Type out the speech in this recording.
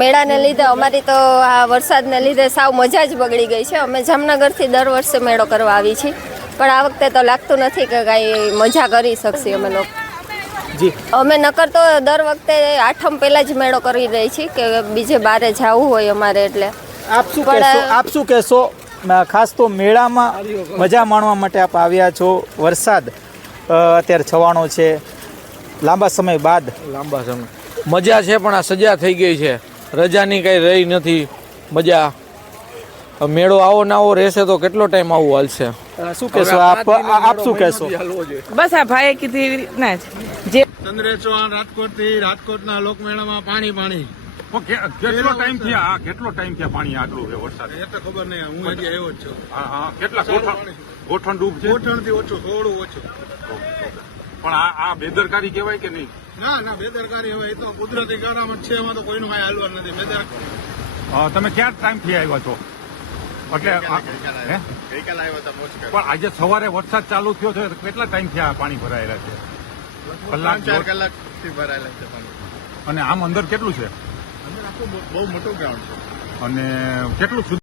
મેળાને લીધે અમારી તો આ વરસાદને લીધે સાવ મજા જ બગડી ગઈ છે. અમે જામનગરથી દર વર્ષે મેળો કરવા આવી છીએ, પણ આ વખતે તો લાગતું નથી કે કાંઈ મજા કરી શકશે અમે લોકો. જી, અમે નકર તો દર વખતે આઠમ પહેલા જ મેળો કરી દઈએ છીએ કે બીજે બારે જવું હોય અમારે. એટલે આપ શું કહેશો? ખાસ તો મેળામાં મજા માણવા માટે આપ આવ્યા છો. વરસાદ અત્યારે છવાણો છે, લાંબા સમય બાદ. મજા છે, પણ આ સજા થઈ ગઈ છે. રજાની કઈ રહી નથી મજા. મેળો આવો ના આવો રહેશે તો કેટલો ટાઈમ આવું હાલશે? શું કહેશો આપ શું કહેશો? બસ આ ભાઈએ કીધી એવી રીતના જ જે ચંદ્રેશ ચૌહાણ રાજકોટના લોકમેળામાં પાણી કેટલો ટાઈમ થયા? કેટલો ટાઈમ થયા પાણી આટલું છે વરસાદ? એ તો ખબર નહીં, હું હજી આવ્યો જ છું. હા, કેટલા ગોઠણ ડૂબ છે? ગોઠણથી ઓછું, થોડું ઓછું. પણ આ બેદરકારી કહેવાય કે નહીં? ના, બેદરકારી હવે એ તો કુદરતી કારણમાં છે, એમાં તો કોઈનું કાંઈ હાલવા નથી. તમે ક્યાં ટાઈમથી આવ્યા છો? એટલે ગઈકાલે આવ્યા હતા મોજ પણ આજે સવારે વરસાદ ચાલુ થયો છે, કેટલા ટાઈમ થયા પાણી ભરાયેલા છે? કલાક 4 કલાકથી ભરાયેલા છે પાણી. અને આમ અંદર કેટલું છે? અંદર આખું બહુ મોટું ગ્રાઉન્ડ છે. અને કેટલું